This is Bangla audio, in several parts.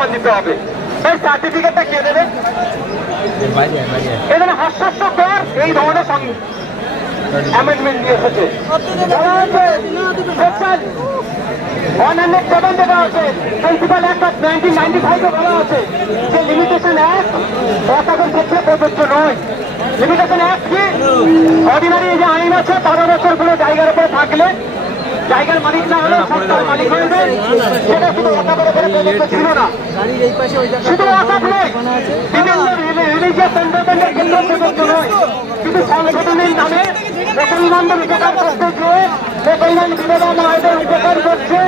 প্রমাণ দিতে হবে। এই সার্টিফিকেটটা কে দেবে? এই ধরনের আছে নাইনটি আছে লিমিটেশন প্রযোজ্য নয়। লিমিটেশন অর্ডিনারি যে আইন আছে, বারো বছর কোনো জায়গার উপরে থাকলে জায়গার মালিক না হলে সরকার মালিক হয়ে সেটা শুধু উপরে প্রযোজ্য ছিল না। শুধু ওয়াকাফ নয় বিভিন্ন রিলিজিয়াস সেন্টারমেন্টের ক্ষেত্রে প্রযোজ্য নয় কিন্তু সংগঠনের নামে মুসলমানদের উপকার করতে গিয়ে মুসলমান বিধবা মায়েদের উপকার করছে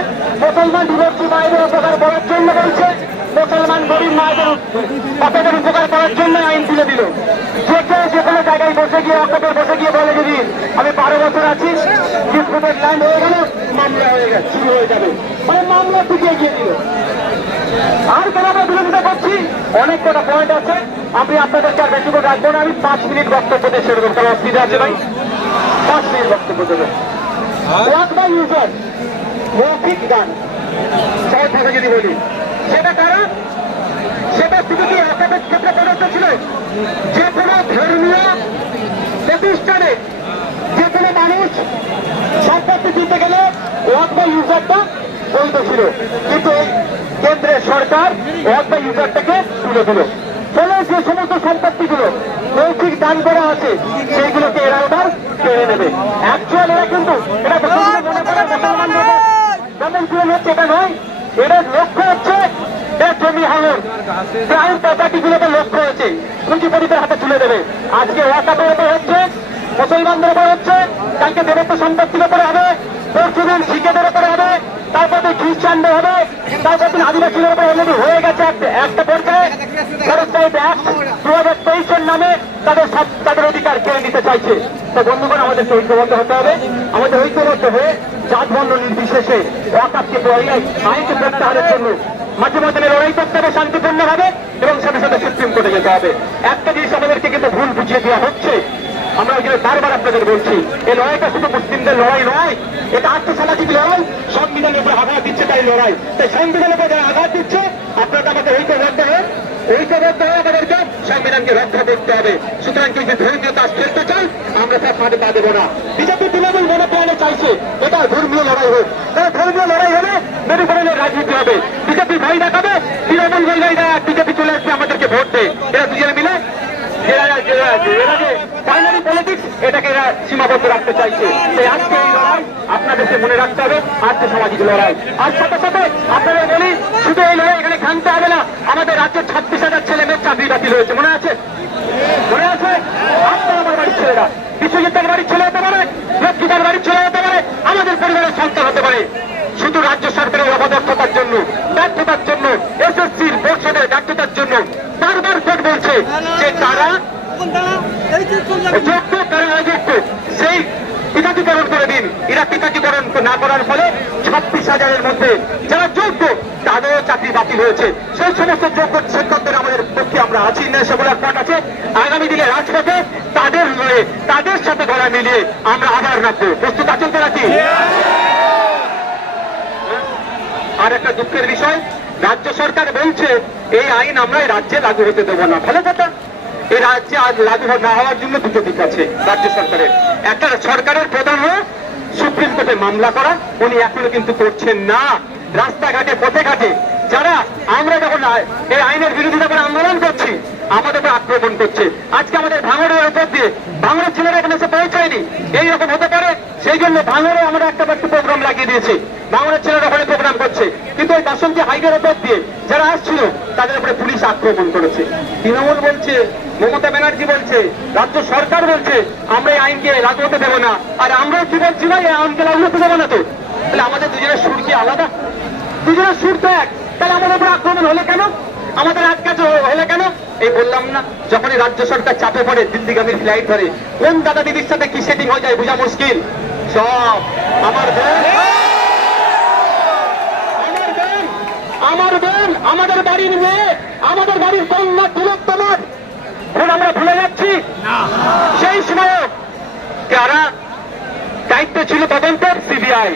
মুসলমান ডিভোর্সি মায়েদের উপকার করার জন্য বলছে মুসলমান গরিব মায়েদের বাচ্চাদের উপকার করার জন্য আইন তুলে দিল। যে কেউ যে কোনো জায়গায় বসে গিয়ে অকাপে বসে গিয়ে বলে যদি আমি বারো বছর আছি ডিসপুটেড ল্যান্ড হয়ে গেল মামলা হয়ে গেছে শুরু হয়ে যাবে। মানে মামলা দিকে এগিয়ে দিল। আর কেন আমরা বিরোধিতা করছি? অনেক কটা পয়েন্ট আছে আমি আপনাদেরকে আর বেশি করে রাখব না আমি পাঁচ মিনিট বক্তব্য দিয়ে ছেড়ে দেবো। কারণ অসুবিধা আছে ভাই। পাঁচ মিনিট বক্তব্য দেবো। ওয়াক বাই ইউজার মৌখিক গান। সহজ ভাবে যদি বলি। সেটা কারণ সেটা শুধু কি একাধিক ক্ষেত্রে প্রদত্ত ছিল? যে কোনো ধর্মীয় প্রতিষ্ঠানে যে কোনো মানুষ সম্পত্তি দিতে গেলে ওয়াক ইউজারটা বৈধ ছিল। কিন্তু এই কেন্দ্রের সরকার ওয়াক ইউজারটাকে তুলে দিল। ফলে যে সমস্ত সম্পত্তিগুলো মৌখিক দান করা আছে সেইগুলোকে এরা ওটার কেড়ে নেবে। অ্যাকচুয়াল এরা কিন্তু এটা মুসলমান মনে যেমন হচ্ছে এটা নয় এটার লক্ষ্য হচ্ছে এর জমি হাঙর লক্ষ্য হয়েছে পুঁজিপতিদের হাতে তুলে দেবে। আজকে হচ্ছে, মুসলমানদের হচ্ছে, কালকে দেবত্ব সম্পত্তির হবে, পরশুদিন হবে, তারপরে খ্রিস্টানদের হবে, তারপর আদিবাসীদের উপরে হয়ে গেছে একটা- পর্যায়ে। দু হাজার তেইশের নামে তাদের সব, তাদের অধিকার কেড়ে নিতে চাইছে। তো বন্ধুগণ ঐক্যবদ্ধ হতে হবে। আমাদের ঐক্যবদ্ধ হয়ে বর্ণ নির্বিশেষে ওয়াকাপকে আইনকে প্রত্যাহারের জন্য মাঝে মাঝে লড়াই করতে হবে শান্তিপূর্ণ ভাবে এবং সাথে সাথে সুপ্রিম কোর্টে যেতে হবে। একটা জিনিস আমাদেরকে কিন্তু ভুল বুঝিয়ে দেওয়া হচ্ছে। আমরা ওই বারবার আপনাদের বলছি, এই লড়াইটা শুধু মুসলিমদের লড়াই নয়, এটা আর্থসামাজিক লড়াই, সংবিধানের উপর আঘাত দিচ্ছে তাই লড়াই। তাই সংবিধানের উপর যারা আঘাত দিচ্ছে, আপনারা আমাকে ঐক্যবদ্ধ হয়ে ঐক্যবদ্ধ হয়ে আমাদেরকে, সংবিধানকে রক্ষা করতে হবে। সুতরাং যদি ধর্মীয় কাজ খেলতে চাই আমরা তার ফাঁদে পা দেবো না। বিজেপি তৃণমূল মনে চাইছে, এটা ধর্মীয় লড়াই হোক। তাহলে ধর্মীয় লড়াই হলে মেরুকরণের রাজনীতি হবে। বিজেপি ভাই দেখাবে, তৃণমূল ভাই ভাই বিজেপি চলে আসবে আমাদেরকে ভোট দে এরা দুজনে মিলে এটাকে এরা সীমাবদ্ধ রাখতে চাইছে। আজকে এই লড়াই আপনাদেরকে মনে রাখতে হবে আর্থ সামাজিক লড়াই। আর সাথে সাথে আপনাদের বলি, শুধু এই লড়াই এখানে খানতে হবে না, আমাদের রাজ্যের ছাব্বিশ হাজার ছেলে মেয়ের চাকরি বাতিল হয়েছে মনে আছে? মনে আছে? আপনার আমার বাড়ির ছেলেরা। বিশ্বজিতের বাড়ির ছেলে হতে পারে লক্ষ্মীদার বাড়ির ছেলে হতে পারে, আমাদের পরিবারের সন্তান হতে পারে। শুধু রাজ্য সরকারের অপদক্ষতার জন্য, ব্যর্থতার জন্য, এসএসসির পরিষদের ব্যর্থতার জন্য বারবার কোর্ট বলছে যে তারা যোগ্য তারা অযোগ্য, সেই পিতাটিকরণ করে দিন। এরা পিতাটিকরণ না করার ফলে ছাব্বিশ হাজারের মধ্যে যারা যোগ্য, তাদেরও চাকরি বাতিল হয়েছে। সেই সমস্ত যোগ্য শিক্ষকদের আমাদের পক্ষে আমরা আছি না সেগুলোর পথ আছে। আগামী দিনে রাজপথে লড়ে তাদের সাথে গলা মিলিয়ে আমরা আবার রাখব প্রস্তুত আছেন তো নাকি? আর একটা দুঃখের বিষয়, রাজ্য সরকার বলছে, এই আইন আমরা রাজ্যে লাগু হতে দেবো না। ভালো কথা। এই রাজ্যে আজ লাগু না হওয়ার জন্য দুটো দিক আছে রাজ্য সরকারের। একটা সরকারের প্রধান হয়ে সুপ্রিম কোর্টে মামলা করা, উনি এখনও কিন্তু করছেন না। রাস্তাঘাটে, পথে ঘাটে। যারা আমরা যখন এই আইনের বিরোধিতা করে আন্দোলন করছি আমাদের উপর আক্রমণ করছে। আজকে আমাদের ভাঙড়ের উপর দিয়ে ভাঙড়ের ছেলেরা এখানে এসে পৌঁছায়নি। এইরকম হতে পারে, সেই জন্য ভাঙড়ে আমরা একটা একটু প্রোগ্রাম লাগিয়ে দিয়েছি। ভাঙড়ের ছেলেরা ওখানে প্রোগ্রাম করছে। কিন্তু ওই বাসন্তী হাইওয়ের উপর দিয়ে যারা আসছিল, তাদের উপরে পুলিশ আক্রমণ করেছে। তৃণমূল বলছে, মমতা ব্যানার্জি বলছে, রাজ্য সরকার বলছে, আমরা এই আইনকে লাগু হতে দেবো না। আর আমরাও কি বলছি না এই আইনকে লাগু হতে দেবো না তো? তাহলে আমাদের দুজনের সুর কি আলাদা? দুজনের সুর তো এক। তাহলে আমাদের উপর আক্রমণ হলে কেন? আমাদের আটকাজ হলে কেন? এই বললাম না যখনই রাজ্য সরকার চাপে পড়ে দিল্লিগামীর ফ্লাইট ধরে কোন দাদা দিদির সাথে কি সেটিং হয়ে যায় বোঝা মুশকিল। সব আমার বোন আমার বোন আমাদের বাড়ির মেয়ে আমাদের বাড়ির কন্যা তিলোত্তমার ভুল আমরা ভুলে যাচ্ছি। সেই সময় যারা দায়িত্ব ছিল তদন্তের? সিবিআই।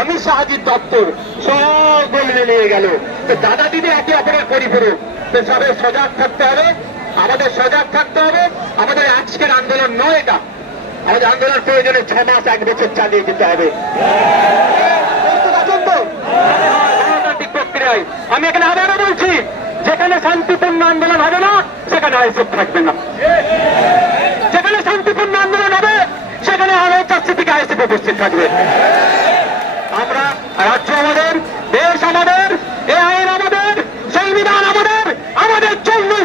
অমিত শাহাজির দপ্তর। সব গোল নিয়ে গেল। তো দাদা দিদি একে অপরের পরিপূরক। সবাই সজাগ থাকতে হবে, আমাদের সজাগ থাকতে হবে। আমাদের আজকের আন্দোলন নয় এটা। আমাদের আন্দোলন প্রয়োজনে ছ মাস, এক বছর চালিয়ে যেতে হবে। আমি এখানে আবারও বলছি, যেখানে শান্তিপূর্ণ আন্দোলন হবে না, সেখানে আইসব থাকবে না। যেখানে শান্তিপূর্ণ আন্দোলন হবে, সেখানে আলোচ থেকে আইসিপ উপস্থিত থাকবে। আমরা রাজ্য আমাদের, দেশ আমাদের এ আইন আমাদের সংবিধান আমাদের আমাদের জন্যই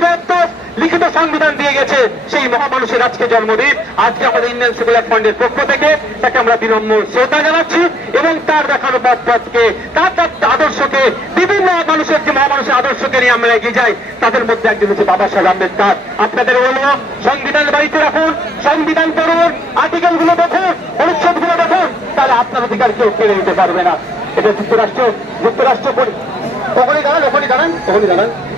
গেছে সেই মহামানুষের আজকে জন্মদিন। আজকে আমাদের ইন্ডিয়ান সেকুলার ফান্ডের পক্ষ থেকে তাকে আমরা বিনম্র শ্রদ্ধা জানাচ্ছি এবং তার দেখানো পথ তার তার আদর্শকে, বিভিন্ন মানুষের যে মহামানুষের আদর্শকে নিয়ে আমরা এগিয়ে যাই, তাদের মধ্যে একজন হচ্ছে বাবা সাহেব আম্বেদকর। আপনাদের বলব সংবিধান বাড়িতে রাখুন, সংবিধান পড়ুন আর্টিকেলগুলো দেখুন অনুচ্ছেদগুলো দেখুন, তাহলে আপনার অধিকার কেউ কেড়ে নিতে পারবে না। এটা যুক্তরাষ্ট্র যুক্তরাষ্ট্র পরি- ওখানে দাঁড়ান ওখানে দাঁড়ান ওখানে দাঁড়ান।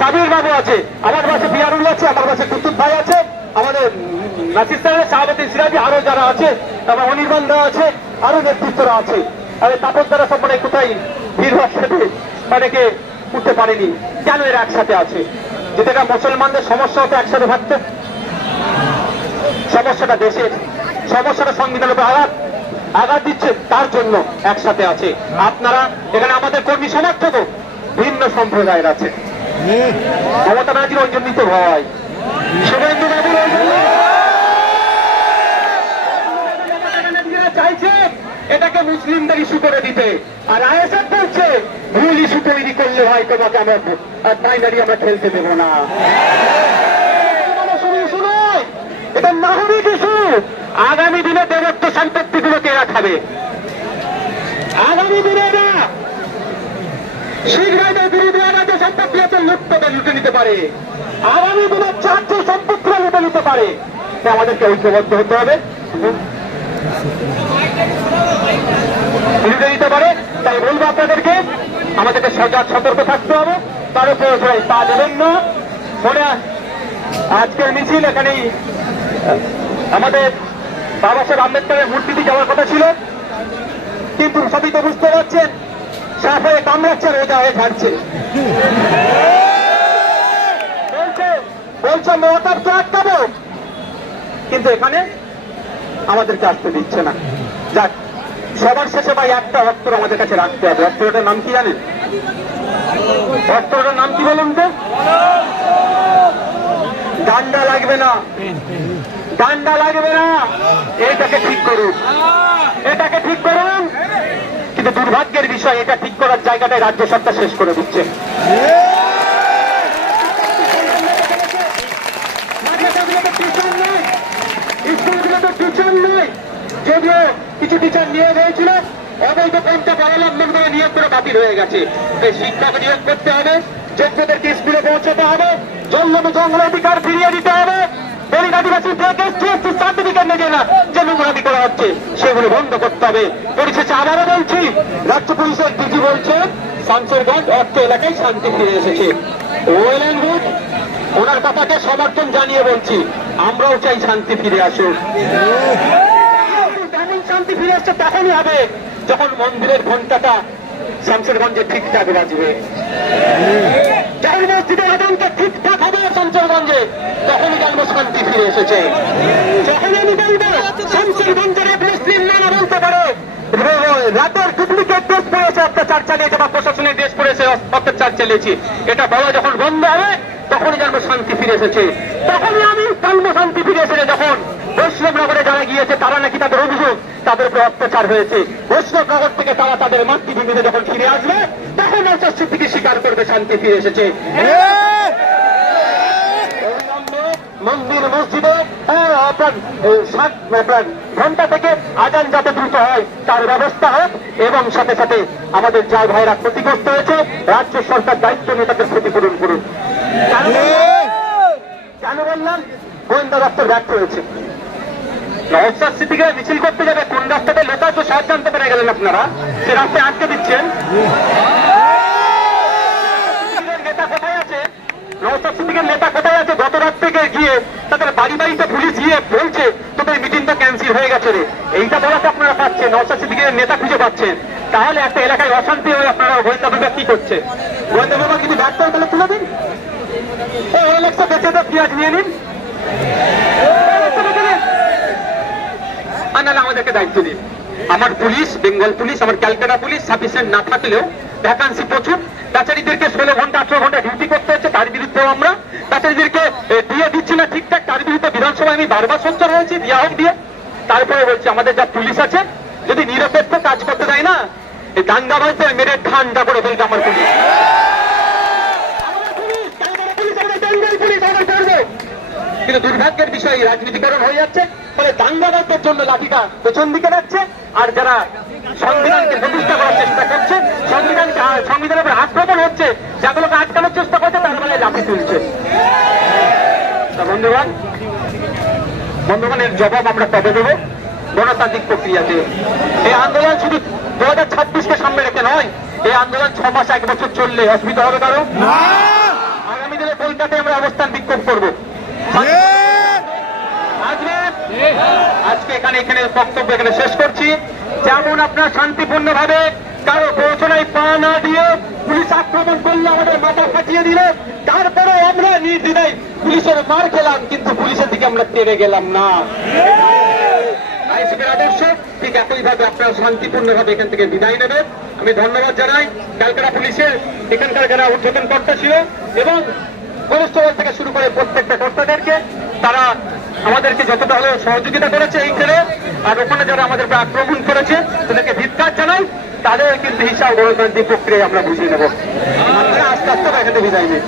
সাবির বাবু আছে, আমার পাশে বিয়ারুল আছে, আমার পাশে কুতুব ভাই আছে, আমাদের নাসির সাহেব শাহাবতী সিরাজি, আরও যারা আছে, তারপর অনির্বাণ দা আছে, আরও নেতৃত্বরা আছে। আরে তাপস দ্বারা সব মানে কোথায় বীরভার সাথে অনেকে উঠতে পারেনি, কেন এরা একসাথে আছে? যেটা মুসলমানদের সমস্যা হতো, একসাথে থাকতে? সমস্যাটা দেশের, সমস্যাটা সংবিধানের উপর আঘাত আঘাত দিচ্ছে, তার জন্য একসাথে আছে। আপনারা, এখানে আমাদের কর্মী সমর্থক ভিন্ন সম্প্রদায়ের আছে। মমতা ব্যানার্জির ওই জন্যই তো ভয় শুভেন্দু বাবুর এটাকে মুসলিমদের ইস্যু করে দিতে। আর আইএসএফ বলছে, ভুল ইস্যু তৈরি করলে ভাই তোমাকে আমরা বাইনারি আমরা খেলতে দেবো না। এটা নাগরিক ইস্যু। আগামী দিনে দেবত্ব সম্পত্তি গুলোকে এরা খাবে আগামী দিনে এরা শীঘ্রই বিরোধী রাজ্য সম্পত্তি আছে লুটতে লুটে নিতে পারে। আগামী দিনে চারটি সম্পত্তি লুটে নিতে পারে। আমাদেরকে ঐক্যবদ্ধ হতে হবে। লুটে নিতে পারে, তাই বলব আপনাদেরকে, আমাদেরকে সজাগ সতর্ক থাকতে হবে। তার উপরে সবাই পা দেবেন না। মনে আজকের মিছিল এখানেই আমাদের বাবা সাহেব আম্বেদকরের মূর্তিটি যাওয়ার কথা ছিল। কিন্তু সবই তো বুঝতে পারছেন হয়ে কামড়াচ্ছে রোজা হয়ে থাকছে। বলছে মহাতাপ তো আটকাবো কিন্তু এখানে আমাদেরকে আসতে দিচ্ছে না। যাক, সবার শেষে ভাই একটা অস্ত্র আমাদের কাছে রাখতে হবে। অস্ত্রটার নাম কি জানেন? অস্ত্রটার নাম কি বলুন তো? ডান্ডা লাগবে না। ডান্ডা লাগবে না। এটাকে ঠিক করুন। এটাকে ঠিক করুন। কিন্তু দুর্ভাগ্যের বিষয়, এটা ঠিক করার জায়গাটায় রাজ্য সরকার শেষ করে দিচ্ছে। নিয়োগ করতে হবে, যোগ্যদেরকে স্কুলে পৌঁছাতে হবে জন্ম জঙ্গল অধিকার ফিরিয়ে দিতে হবে। দলিত আদিবাসী থেকে টিএসসি সার্টিফিকেট নেবে না, যে নোংরামি করা হচ্ছে, সেগুলো বন্ধ করতে হবে। পরিশেষে আবারও বলছি, রাজ্য পুলিশের ডিজি বলছে, শামসেরগঞ্জ অর্থ এলাকায় শান্তি ফিরে এসেছে। ওয়েল অ্যান্ড গুড ওনার কথাকে সমর্থন জানিয়ে বলছি, আমরাও চাই শান্তি ফিরে আসুক। শান্তি ফিরে আসছে তখনই হবে, যখন মন্দিরের ঘন্টাটা শামসেরগঞ্জে ঠিকঠাক বাজবে। যাই মসজিদের ঠিকঠাক হবে তখনই ফিরে এসেছে। যখন আমি বলব এক মুসলিম নানা বলতে পারে। রাতের ডুপ্লিকেট দেশ পড়েছে, অত্যাচার চালিয়েছে বা প্রশাসনের ড্রেস পড়েছে, অত্যাচার চালিয়েছি। এটা বলা যখন বন্ধ হবে তখনই জানব শান্তি ফিরে এসেছে। তখনই আমি জানব শান্তি ফিরে এসেছে যখন বৈষ্ণবনগরে যারা গিয়েছে, তারা নাকি তাদের অভিযোগ, তাদের উপর অত্যাচার হয়েছে। বৈষ্ণবনগর থেকে তারা তাদের মাতৃভূমিতে যখন ফিরে আসবে, তখন অস্বস্তি থেকে স্বীকার করবে শান্তি ফিরে এসেছে। মন্দির মসজিদে আপনার সাত আপনার ঘণ্টা থেকে আজান যাতে দ্রুত হয় তার ব্যবস্থা হোক। এবং সাথে সাথে আমাদের যা ভাইরা ক্ষতিগ্রস্ত হয়েছে। রাজ্য সরকার দায়িত্ব নিয়ে তাদের ক্ষতিপূরণ করুন কেন বললাম? গোয়েন্দা দপ্তর ব্যর্থ হয়েছে। নওসাদ মিছিল করতে যাবে কোন রাস্তাতে লোক তো সাহায্য জানতে পেরে গেলেন আপনারা? সে রাস্তায় আটকে দিচ্ছেন সিদ্দিকের নেতা কোথায় আছে নওসাদ সিদ্দিকের নেতা কোথায় আছে? গত রাত থেকে গিয়ে তাদের বাড়ি বাড়িতে পুলিশ গিয়ে বলছে তোদের মিটিং তো ক্যান্সেল হয়ে গেছে রে। এইটা বলাতে আপনারা পাচ্ছেন নওসাদ সিদ্দিকের নেতা খুঁজে পাচ্ছেন। তাহলে একটা এলাকায় অশান্তি হয়ে আপনারা গোয়েন্দা বিভাগ কি করছে? গোয়েন্দা বিভাগ যদি ব্যর্থ তাহলে তুলে দিন। এই এলেক্সা বেঁচে তো পেঁয়াজ নিয়ে নিন। আর আমাদেরকে দায়িত্ব দিন। আমার পুলিশ, বেঙ্গল পুলিশ, আমার ক্যালকাটা পুলিশ সাফিসিয়েন্ট না থাকলেও ভ্যাকান্সি প্রচুর। বেচারিদেরকে ষোলো ঘণ্টা, আঠারো ঘণ্টা ডিউটি করতে হচ্ছে, তার বিরুদ্ধেও আমরা। বেচারিদেরকে দিয়ে দিচ্ছি না ঠিকঠাক, তার বিরুদ্ধে বিধানসভায় আমি বারবার সঞ্চার হয়েছি, দিয়া হোক দিয়ে। তারপরে বলছি, আমাদের যা পুলিশ আছে, যদি নিরপেক্ষ কাজ করতে দেয় না দাঙ্গা মেরে ঠান্ডা করে ফেলবে আমার পুলিশ আমাদের পুলিশ, ক্যালকাটা পুলিশ, আমাদের বেঙ্গল পুলিশ, আমরা করব। কিন্তু দুর্ভাগ্যের বিষয় রাজনীতিকরণ হয়ে যাচ্ছে? ফলে দাঙ্গাবাজদের জন্য লাঠিটা পেছন দিকে যাচ্ছে আর যারা সংবিধানকে প্রতিষ্ঠা করার চেষ্টা করছে সংবিধানকে সংবিধানের উপর আক্রমণ হচ্ছে যাগুলোকে আটকানোর চেষ্টা করছে তার মানে লাঠি তুলছে। বন্ধুগণ বন্ধুগণের জবাব আমরা কবে দেবো? গণতান্ত্রিক প্রক্রিয়াতে। এই আন্দোলন শুধু দু হাজার ছাব্বিশকে সামনে রেখে নয় এই আন্দোলন ছ মাস এক বছর চললে অসুবিধা হবে কারও? আগামী দিনে কলকাতায় আমরা অবস্থান বিক্ষোভ করব। তারপরে আমরা নির্দিদায় পুলিশের মার খেলাম, কিন্তু পুলিশের দিকে আমরা তেড়ে গেলাম না। আদর্শ, ঠিক একইভাবে আপনারা শান্তিপূর্ণভাবে এখান থেকে বিদায় নেবেন। আমি ধন্যবাদ জানাই ক্যালকাটা পুলিশের। এখানকার যারা উদ্বোধন কর্তা ছিল এবং কনস্টেবল থেকে শুরু করে প্রত্যেকটা কর্তাদেরকে, তারা আমাদেরকে যতটা হলেও সহযোগিতা করেছে এই খেলে, আর ওখানে যারা আমাদের আক্রমণ করেছে, তাদেরকে ধিক্কার জানাই, তাদের কিন্তু হিসাব গণতান্ত্রিক প্রক্রিয়ায় আমরা বুঝিয়ে নেব। আস্তে আস্তে এখান বিদায় নিন